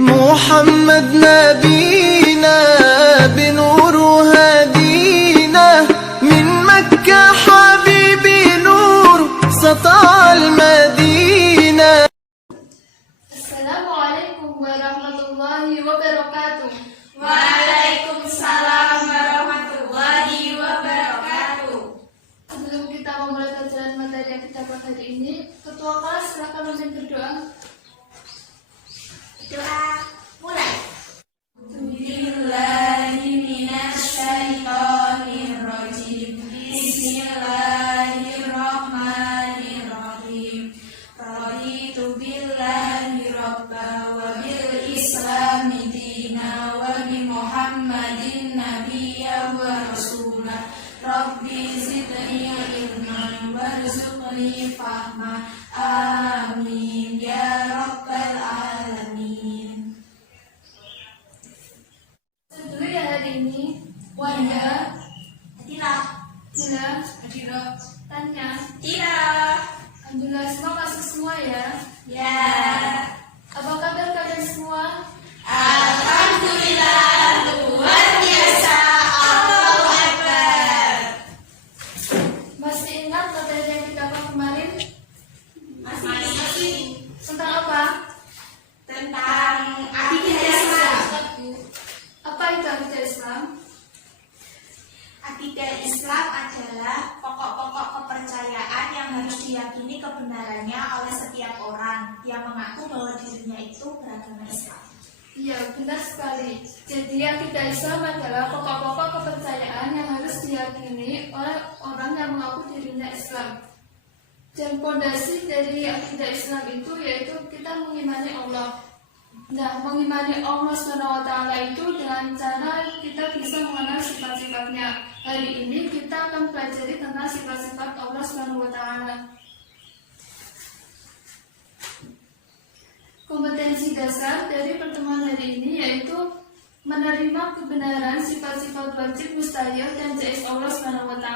محمد نبينا بنور هدينا من مكة حبيبي نور سطع المدينة. Assalamualaikum warahmatullahi wabarakatuh. Waalaikumsalam warahmatullahi wabarakatuh. Sebelum kita memulai pelajaran materi yang kita buat hari ini, ketua kelas silakan memimpin berdoa. Doa mulai. Bismillahirrahmanirrahim. Bismillahirrahmanirrahim. Raditu billahi rabba wa bil islami dina wa bi Muhammadin nabiyya wa rasulah. Rabbi zidni ilman warzuqni fahma. Amin ya rabbal alamin. Dulu ya hari ini, Wanda, Adilah, Adira, Tanya, Alhamdulillah semua masuk semua ya. ya. Apa kabar kalian semua? Alhamdulillah, luar biasa. Allahu Akbar. Masih ingat materi yang kita buat kemarin? Masih Tentang apa? tentang akidah Islam. Apa itu akidah Islam? Akidah Islam adalah pokok-pokok kepercayaan yang harus diyakini kebenarannya oleh setiap orang yang mengaku bahwa dirinya itu beragama Islam. Iya, benar sekali. Jadi akidah Islam adalah pokok-pokok kepercayaan yang harus diyakini oleh orang yang mengaku dirinya Islam. Dan fondasi dari akidah Islam itu yaitu kita mengimani Allah. Nah, mengimani Allah SWT itu dengan cara kita bisa mengenal sifat-sifatnya. Hari ini kita akan pelajari tentang sifat-sifat Allah SWT. Kompetensi dasar dari pertemuan hari ini yaitu menerima kebenaran sifat-sifat wajib, mustahil, dan jaiz Allah SWT,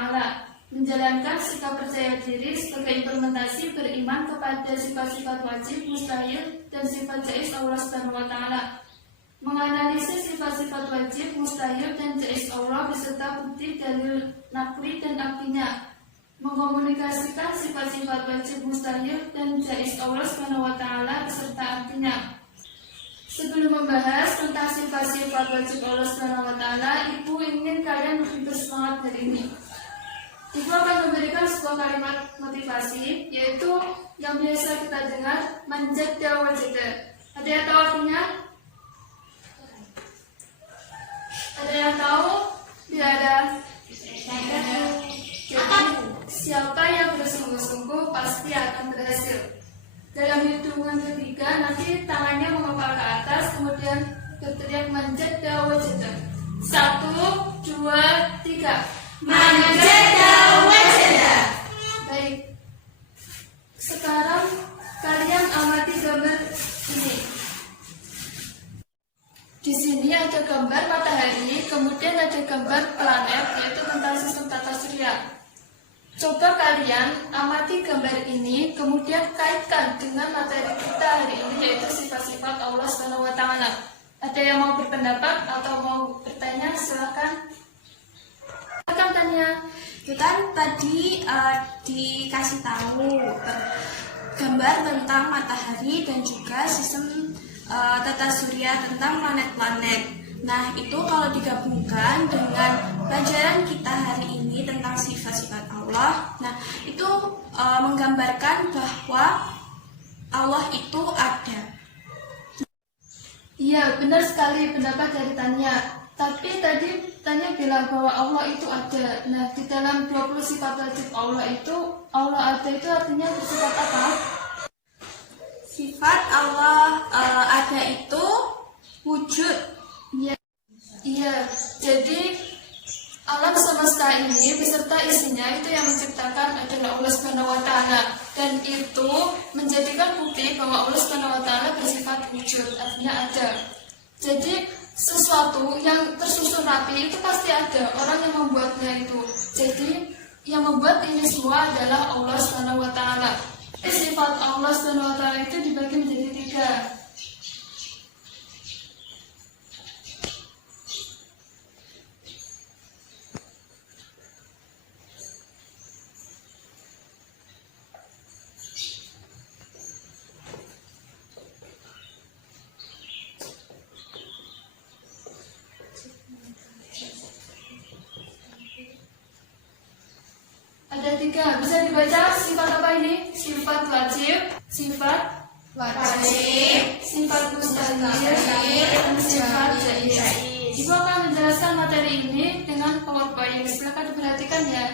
menjalankan sikap percaya diri sebagai implementasi beriman kepada sifat-sifat wajib, mustahil, dan sifat jaiz Allah SWT, menganalisis sifat-sifat wajib, mustahil, dan jaiz Allah beserta bukti dalil nakli dan aklinya, mengkomunikasikan sifat-sifat wajib, mustahil, dan jaiz Allah SWT beserta artinya. Sebelum membahas tentang sifat-sifat wajib Allah SWT, Ibu ingin kalian lebih bersemangat hari ini. Ibu akan memberikan sebuah kalimat motivasi, yaitu yang biasa kita dengar, manjada wajada. Ada yang tahu artinya? Ada yang tahu? Tidak ada. Jadi, siapa yang bersungguh-sungguh pasti akan berhasil. Dalam hitungan ketiga, nanti tangannya mengepal ke atas, kemudian berteriak manjada wajada. 1, 2, 3. Manjada wajada. Baik. Sekarang kalian amati gambar ini. Di sini ada gambar matahari, kemudian ada gambar planet, yaitu tentang sistem tata surya. Coba kalian amati gambar ini, kemudian kaitkan dengan materi kita hari ini, yaitu sifat-sifat Allah SWT. Ada yang mau berpendapat atau mau bertanya? Silakan. Silakan tanya. Itu kan tadi dikasih tahu gambar tentang matahari dan juga sistem tata surya tentang planet-planet. Nah, itu kalau digabungkan dengan pelajaran kita hari ini tentang sifat-sifat Allah, nah itu menggambarkan bahwa Allah itu ada. Iya, benar sekali pendapat dari Tanya. Tapi tadi Tanya bilang bahwa Allah itu ada. Nah, di dalam 20 sifat wajib Allah ada itu artinya bersifat apa? Sifat Allah ada itu wujud. Iya, jadi alam semesta ini beserta isinya itu yang menciptakan adalah Allah SWT, dan itu menjadikan bukti bahwa Allah SWT bersifat wujud, artinya ada. Jadi sesuatu yang tersusun rapi itu pasti ada orang yang membuatnya itu. Jadi yang membuat ini semua adalah Allah SWT. Sifat Allah SWT itu dibagi menjadi 3. ketiga, bisa dibaca sifat apa ini? Sifat wajib, sifat mustahil, dan sifat jaiz. Ibu akan menjelaskan materi ini dengan PowerPoint. Silakan diperhatikan ya.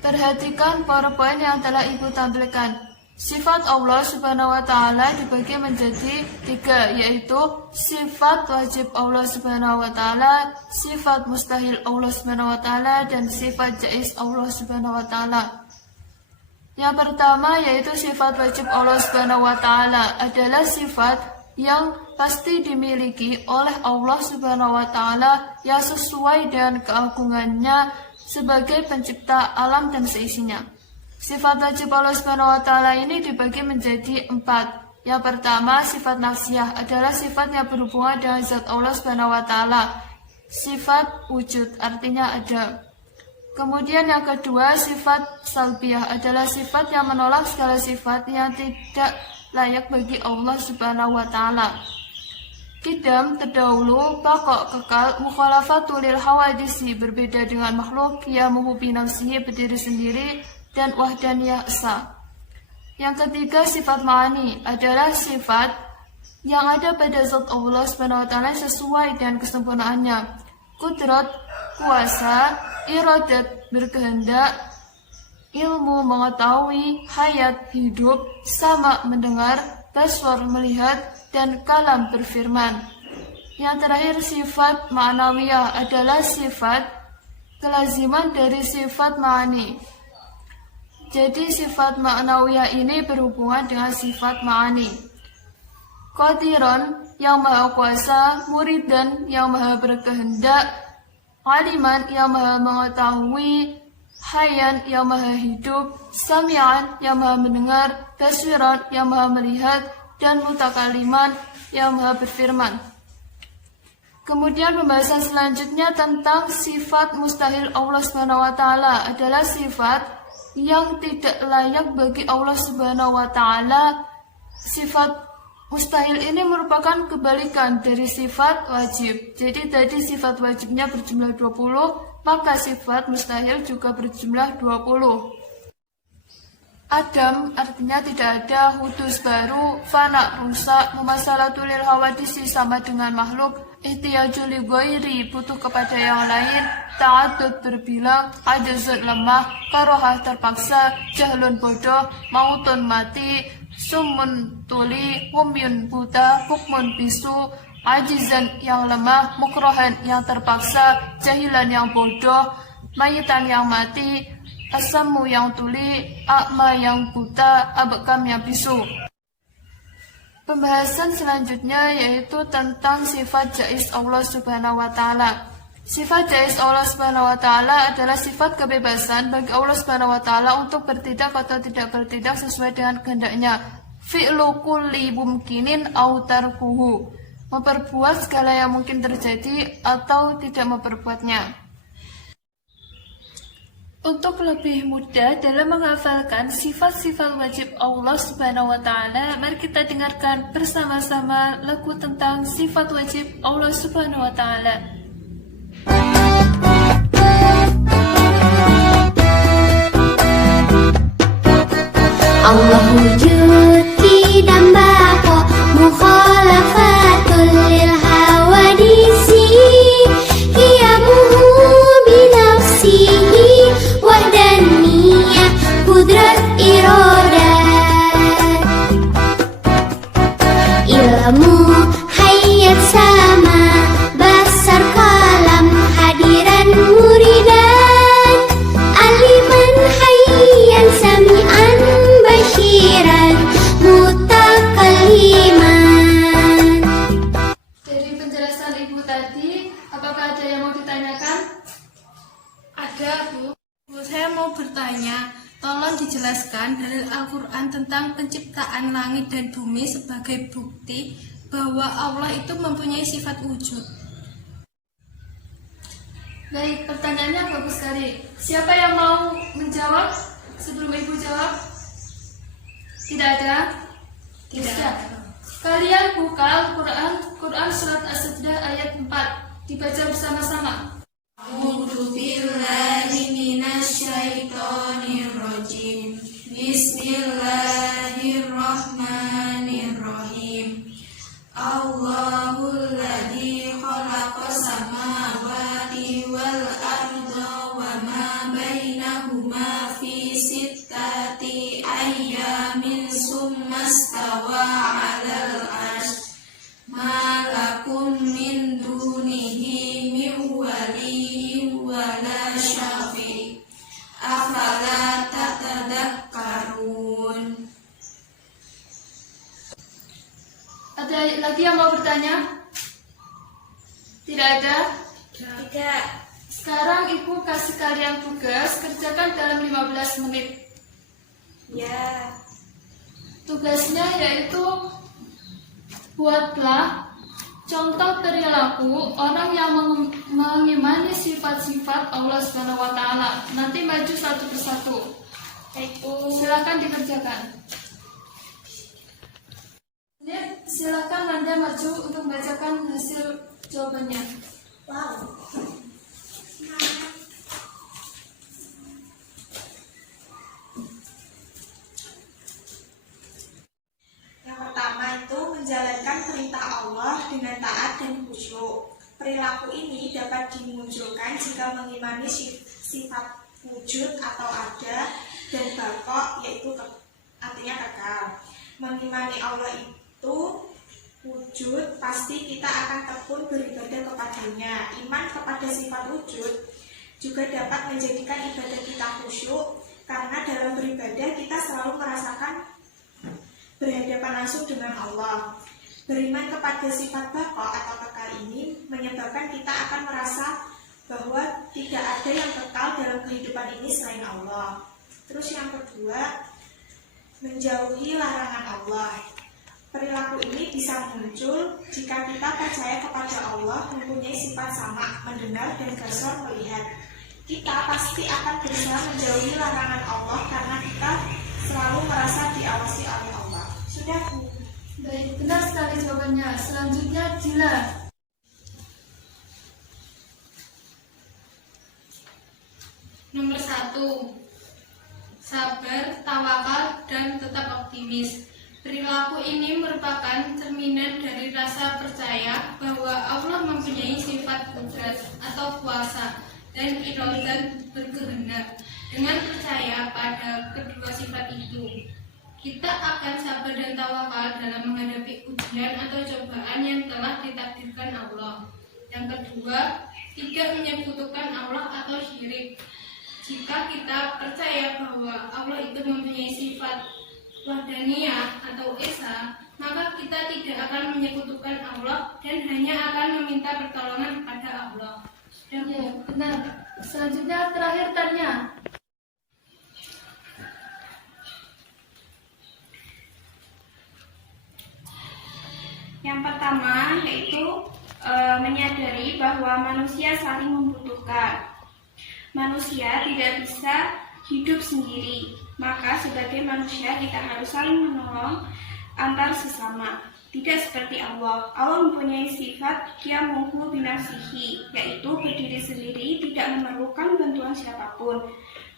Perhatikan PowerPoint yang telah Ibu tampilkan. Sifat Allah Subhanahu wa Ta'ala dibagi menjadi 3, yaitu sifat wajib Allah Subhanahu wa Ta'ala, sifat mustahil Allah Subhanahu wa Ta'ala, dan sifat jaiz Allah Subhanahu wa Ta'ala. Yang pertama yaitu sifat wajib Allah Subhanahu wa Ta'ala adalah sifat yang pasti dimiliki oleh Allah Subhanahu wa Ta'ala yang sesuai dengan keagungannya sebagai pencipta alam dan seisinya. Sifat wajib Allah Subhanahu wa Ta'ala ini dibagi menjadi 4. Yang pertama, sifat nafsiyah adalah sifat yang berhubungan dengan zat Allah Subhanahu wa Ta'ala. Sifat wujud artinya ada. Kemudian yang kedua, sifat salbiyah adalah sifat yang menolak segala sifat yang tidak layak bagi Allah Subhanahu wa Ta'ala. Qidam terdahulu, bakok kekal, mukhalafatul lil hawadisi berbeda dengan makhluk yang menghubi nafsihi berdiri sendiri dan wahdaniyah esa. Yang ketiga, sifat ma'ani adalah sifat yang ada pada zat Allah Subhanahu wa Ta'ala sesuai dengan kesempurnaannya. Kudrat, kuasa, iradat, berkehendak, ilmu, mengetahui, hayat, hidup, sama, mendengar, baswar, melihat, dan kalam, berfirman. Yang terakhir, sifat ma'nawiyah adalah sifat kelaziman dari sifat ma'ani. Jadi sifat ma'nawiyah ini berhubungan dengan sifat ma'ani. Qadiran yang maha kuasa, muridan yang maha berkehendak, aliman yang maha mengetahui, hayyan yang maha hidup, sami'an yang maha mendengar, basiran yang maha melihat, dan mutakaliman yang maha berfirman. Kemudian pembahasan selanjutnya tentang sifat mustahil Allah Subhanahu wa Ta'ala adalah sifat yang tidak layak bagi Allah Subhanahu wa Ta'ala. Sifat mustahil ini merupakan kebalikan dari sifat wajib. Jadi tadi sifat wajibnya berjumlah 20, maka sifat mustahil juga berjumlah 20. Adam artinya tidak ada, hudus baru, fana rusak, mumasalatul lil hawadisi sama dengan makhluk, ihtiyajul li ghairi butuh kepada yang lain, ta'addud berbilang, ajazun lemah, karohah terpaksa, jahlun bodoh, mautun mati, sumun tuli, humyun buta, hukmun bisu, ajizan yang lemah, mukrohan yang terpaksa, jahilan yang bodoh, mayitan yang mati, asamu yang tuli, akma yang buta, abekam yang bisu. Pembahasan selanjutnya yaitu tentang sifat jaiz Allah Subhanahu wa Ta'ala. Sifat jaiz Allah Subhanahu wa Ta'ala adalah sifat kebebasan bagi Allah Subhanahu wa Ta'ala untuk bertindak atau tidak bertindak sesuai dengan kehendaknya. Fi'lu kulli mumkinin au tarkuhu, memperbuat segala yang mungkin terjadi atau tidak memperbuatnya. Untuk lebih mudah dalam menghafalkan sifat-sifat wajib Allah Subhanahu wa Ta'ala, mari kita dengarkan bersama-sama lagu tentang sifat wajib Allah Subhanahu wa Ta'ala. Allah wujud tidak bako, mukhalafatul lil hawadisi, qiyamuhu binafsihi, wahdaniyah, kudrat iradat, ilmu, hayat, sama, basar, kalam, hadiran, muridan, aliman, hayyan, sami'an, basyiran, mutakaliman. Dari penjelasan Ibu tadi, apakah ada yang mau ditanyakan? Ada, Bu. Saya mau bertanya, tolong dijelaskan dalil Al-Quran tentang penciptaan langit dan bumi sebagai bukti bahwa Allah itu mempunyai sifat wujud. Baik, pertanyaannya bagus sekali. Siapa yang mau menjawab sebelum Ibu jawab? Tidak ada? Tidak ada. Kalian buka Quran surat As-Sajdah ayat 4. Dibaca bersama-sama. A'udzu billahi minasyaitonir rajim. Bismillahirrahmanirrahim. Allahul ladzi khalaqas samawati wal arda wa ma bainahuma fi sittati ayyamin summa stawa 'alal 'arsy. Ma lakum min dunihi min waliyyin wala syafi'. Afala tatadakkarun. Ada lagi yang mau bertanya? Tidak ada? Tidak. Sekarang Ibu kasih kalian tugas, kerjakan dalam 15 menit. Ya. Tugasnya yaitu buatlah contoh perilaku orang yang mengimani sifat-sifat Allah Subhanahu wa taala. Nanti maju satu persatu. Silakan dikerjakan. Silakan Anda maju untuk membacakan hasil jawabannya. Wow. Yang pertama itu menjalankan perintah Allah dengan taat dan khusyuk. Perilaku ini dapat dimunculkan jika mengimani sifat wujud atau ada dan baqo, yaitu artinya kekal. Mengimani Allah itu wujud, pasti kita akan tekun beribadah kepadanya. Iman kepada sifat wujud juga dapat menjadikan ibadah kita khusyuk, karena dalam beribadah kita selalu merasakan berhadapan langsung dengan Allah. Beriman kepada sifat baqo atau kekal ini menyebabkan kita akan merasa bahwa tidak ada yang kekal dalam kehidupan ini selain Allah. Terus yang kedua, menjauhi larangan Allah. Perilaku ini bisa muncul jika kita percaya kepada Allah mempunyai sifat sama, mendengar dan basar melihat. Kita pasti akan berusaha menjauhi larangan Allah karena kita selalu merasa diawasi oleh Allah. Sudah, Bu? Baik, benar sekali jawabannya. Selanjutnya Dila. Nomor 1. Sabar, tawakal, dan tetap optimis. Perilaku ini merupakan cerminan dari rasa percaya bahwa Allah mempunyai sifat kudrat atau kuasa dan iradah berkehendak. Dengan percaya pada kedua sifat itu, kita akan sabar dan tawakal dalam menghadapi ujian atau cobaan yang telah ditakdirkan Allah. Yang kedua, tidak menyekutukan Allah atau syirik. Jika kita percaya bahwa Allah itu mempunyai sifat wahdaniyah atau esa, maka kita tidak akan menyekutukan Allah dan hanya akan meminta pertolongan kepada Allah. Ya, benar. Selanjutnya terakhir tanya. Yang pertama yaitu menyadari bahwa manusia saling membutuhkan. Manusia tidak bisa hidup sendiri, maka sebagai manusia kita harus saling menolong antar sesama. Tidak seperti Allah. Allah mempunyai sifat qiyamuhu binafsihi, yaitu berdiri sendiri, tidak memerlukan bantuan siapapun.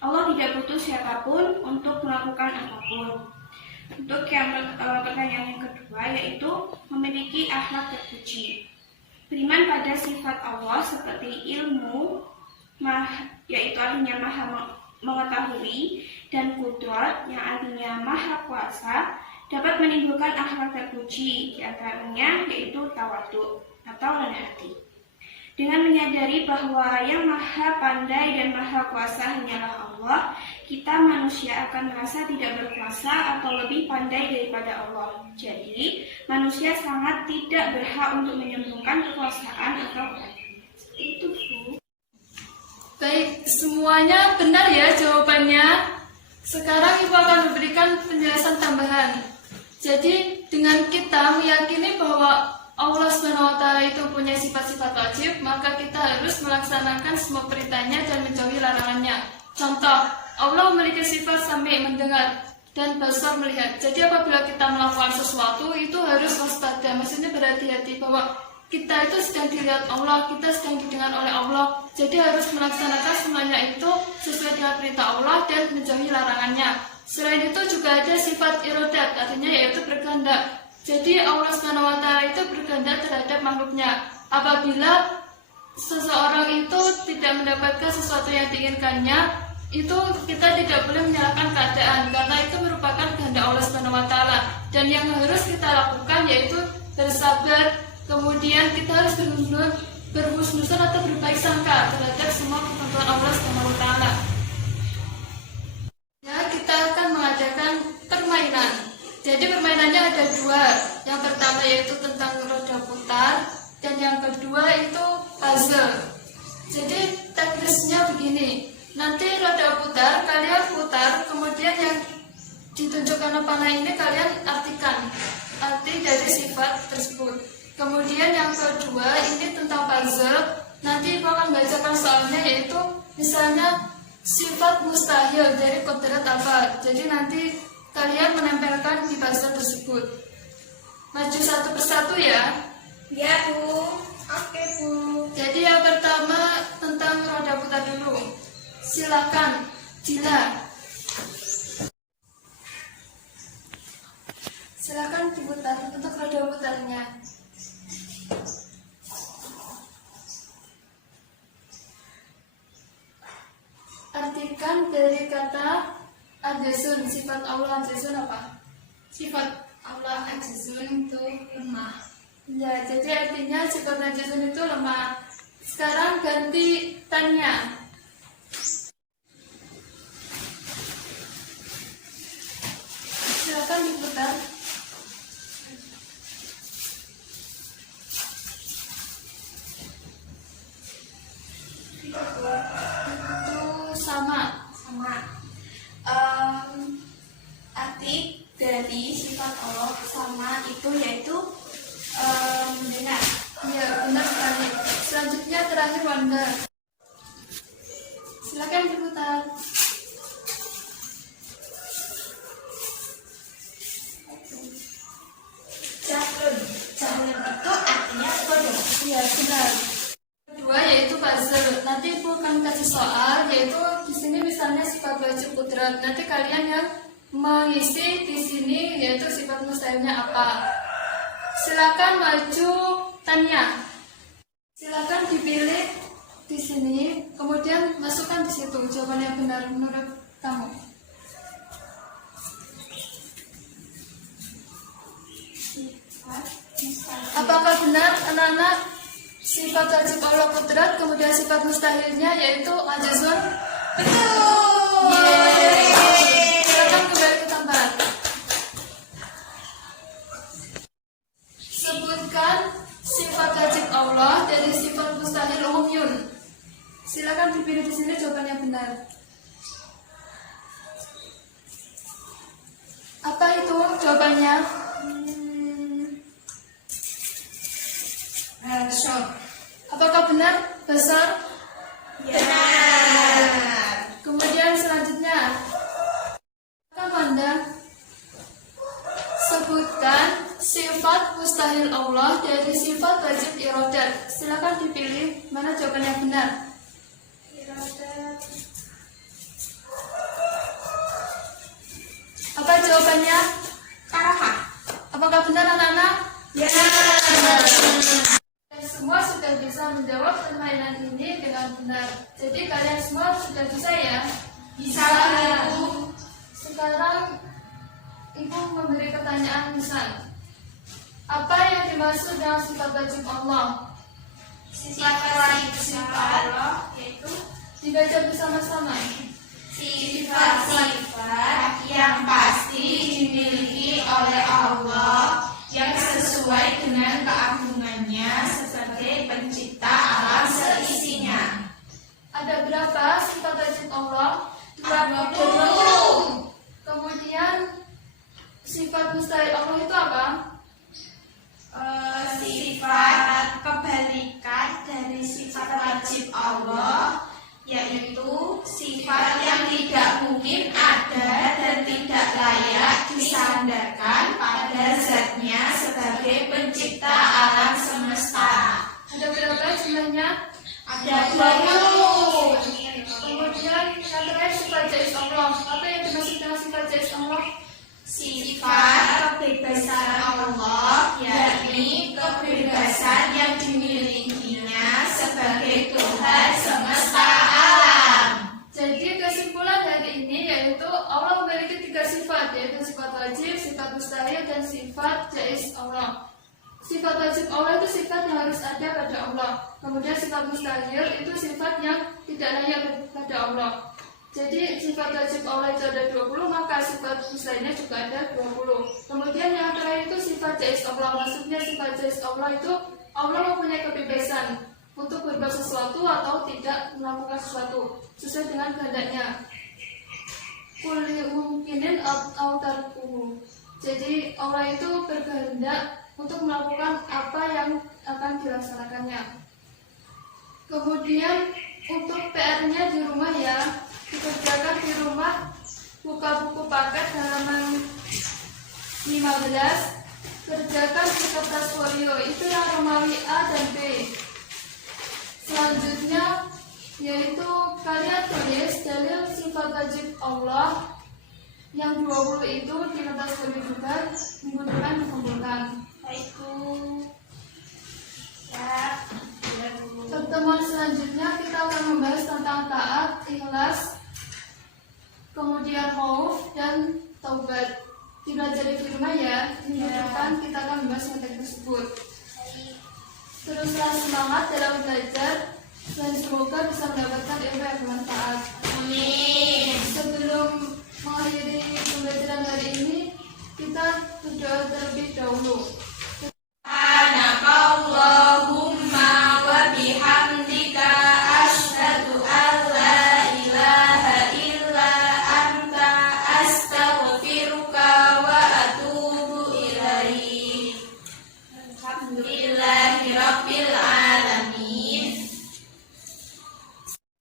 Allah tidak butuh siapapun untuk melakukan apapun. Untuk yang pertanyaan yang kedua yaitu memiliki akhlak terpuji. Beriman pada sifat Allah seperti ilmu, yaitu artinya maha mengetahui, dan kudrat yang artinya maha kuasa, dapat menimbulkan akhlak terpuji, diantaranya yaitu tawadhu atau rendah hati. Dengan menyadari bahwa yang maha pandai dan maha kuasa hanyalah Allah, kita manusia akan merasa tidak berkuasa atau lebih pandai daripada Allah. Jadi, manusia sangat tidak berhak untuk menyombongkan kekuasaan atau keadaannya. Itu, Bu. Baik, semuanya benar ya jawabannya. Sekarang Ibu akan memberikan penjelasan tambahan. Jadi, dengan kita meyakini bahwa Allah SWT itu punya sifat-sifat wajib, maka kita harus melaksanakan semua perintahnya dan menjauhi larangannya. Contoh, Allah memiliki sifat sami, mendengar, dan basar, melihat. Jadi apabila kita melakukan sesuatu, itu harus waspada, maksudnya berhati-hati bahwa kita itu sedang dilihat Allah, kita sedang didengar oleh Allah. Jadi harus melaksanakan semuanya itu sesuai dengan perintah Allah dan menjauhi larangannya. Selain itu juga ada sifat irodat, artinya yaitu berkehendak. Jadi Allah SWT itu berkehendak terhadap makhluknya. Apabila seseorang itu tidak mendapatkan sesuatu yang diinginkannya, itu kita tidak boleh menyalahkan keadaan, karena itu merupakan kehendak Allah SWT. Dan yang harus kita lakukan yaitu bersabar. Kemudian kita harus berhusnuzon atau berbaik sangka terhadap semua ketentuan Allah SWT. Ya, kita akan mengadakan permainan. Jadi permainannya ada dua. Yang pertama yaitu tentang roda putar, dan yang kedua itu puzzle. Jadi teknisnya begini. Nanti roda putar, kalian putar, kemudian yang ditunjukkan panah ini kalian artikan arti dari sifat tersebut. Kemudian yang kedua ini tentang puzzle. Nanti Ibu akan bacakan soalnya, yaitu misalnya sifat mustahil dari kodrat apa. Jadi nanti kalian menempelkan di puzzle tersebut. Maju satu persatu ya. Ya, Bu. Oke, Bu. Jadi yang pertama tentang roda putar dulu. Silakan, Dila. Silakan diputar untuk roda putarnya. Artikan dari kata ajazun, sifat Allah ajazun apa? Sifat Allah ajizun itu lemah. Ya, jadi artinya sifat ajazun itu lemah. Sekarang ganti tanya. Silakan diputar. Itu sama. Arti dari sifat Allah sama itu yaitu mendengar. Ya, benar sekali. Selanjutnya terakhir Wanda. Silakan diputar. Jahlun itu artinya bodoh. Iya, benar. Kedua yaitu puzzle. Nanti Ibu akan kasih soal, yaitu di sini misalnya sifat wajib kudrat. Nanti kalian yang mengisi di sini yaitu sifat mustahilnya apa. Silakan maju tanya. Silakan dipilih di sini, kemudian masukkan di situ jawaban yang benar menurut kamu. Apakah benar anak-anak sifat wajib Allah kudrat kemudian sifat mustahilnya yaitu ajazun? Betul. Yeay. Silakan kembali ke tempat. Sebutkan sifat wajib Allah dari sifat mustahil umumyun. Silakan dipilih di sini jawaban yang benar. Apa itu jawabannya? Apakah benar? Besar? Benar. Kemudian selanjutnya, Wanda, sebutkan sifat mustahil Allah dari sifat wajib irodat. Silakan dipilih mana jawaban yang benar. Irodat. Apa jawabannya? Karaha. Apakah benar anak-anak? Ya. Semua sudah bisa menjawab permainan ini dengan benar. Jadi kalian semua sudah bisa ya? Bisa, Bu. Sekarang Ibu memberi pertanyaan misal. Apa yang dimaksud dengan sifat wajib Allah? Sifat wajib Allah yaitu Dibaca bersama-sama. sifat-sifat yang pasti dimiliki oleh Allah yang sesuai dengan keagungannya sebagai pencipta alam seisinya. Ada berapa sifat wajib Allah? 20. Kemudian sifat mustahil Allah itu apa? Sifat kebalikan dari sifat wajib Allah yaitu sifat yang tidak mungkin ada dan tidak layak disandarkan pada zatnya sebagai pencipta alam semesta. Ada berapa jumlahnya? Ada 20. Kemudian yang terakhir sifat jaiz Allah. Apa yang dimaksud dengan sifat jaiz Allah? Sifat kebebasan Allah, yakni kebebasan yang dimilikinya sebagai Tuhan semesta alam. Jadi kesimpulan dari ini yaitu Allah memiliki 3 sifat, yaitu sifat wajib, sifat mustahil, dan sifat jaiz Allah. Sifat wajib Allah itu sifat yang harus ada pada Allah. Kemudian sifat mustahil itu sifat yang tidak layak pada Allah. Jadi sifat wajib Allah itu ada 20, maka sifat mustahilnya juga ada 20. Kemudian yang terakhir itu sifat jaiz Allah. Maksudnya sifat jaiz Allah itu Allah mempunyai kebebasan untuk berbuat sesuatu atau tidak melakukan sesuatu sesuai dengan kehendaknya. Kulli mungkinin autarkuhu. Jadi Allah itu berkehendak untuk melakukan apa yang akan dilaksanakannya. Kemudian untuk PR-nya di rumah ya, dikerjakan di rumah, buka buku paket halaman 15, kerjakan di kertas folio, itu yang Romawi A dan B. Selanjutnya yaitu kalian tulis dalil sifat wajib Allah yang 20 itu di kertas folio juga, minggu depan dikumpulkan. Pertemuan selanjutnya kita akan membahas tentang taat, ikhlas, kemudian khauf dan taubat. Dipelajari di rumah ya. Minggu depan kita akan membahas materi tersebut. Teruslah semangat dalam belajar dan semoga bisa mendapatkan ilmu yang bermanfaat. Amin. Sebelum mengakhiri pembelajaran hari ini, kita berdoa terlebih dahulu. Allahumma wa bihamdika asyhadu an la ilaha illa anta astaghfiruka wa atubu ilaik. Alhamdulillahirabbil alamin.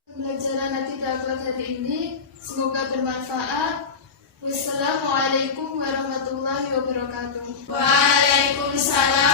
Pembelajaran nanti dapat hari ini semoga bermanfaat. Wassalamualaikum warahmatullahi wabarakatuh. Waalaikumsalam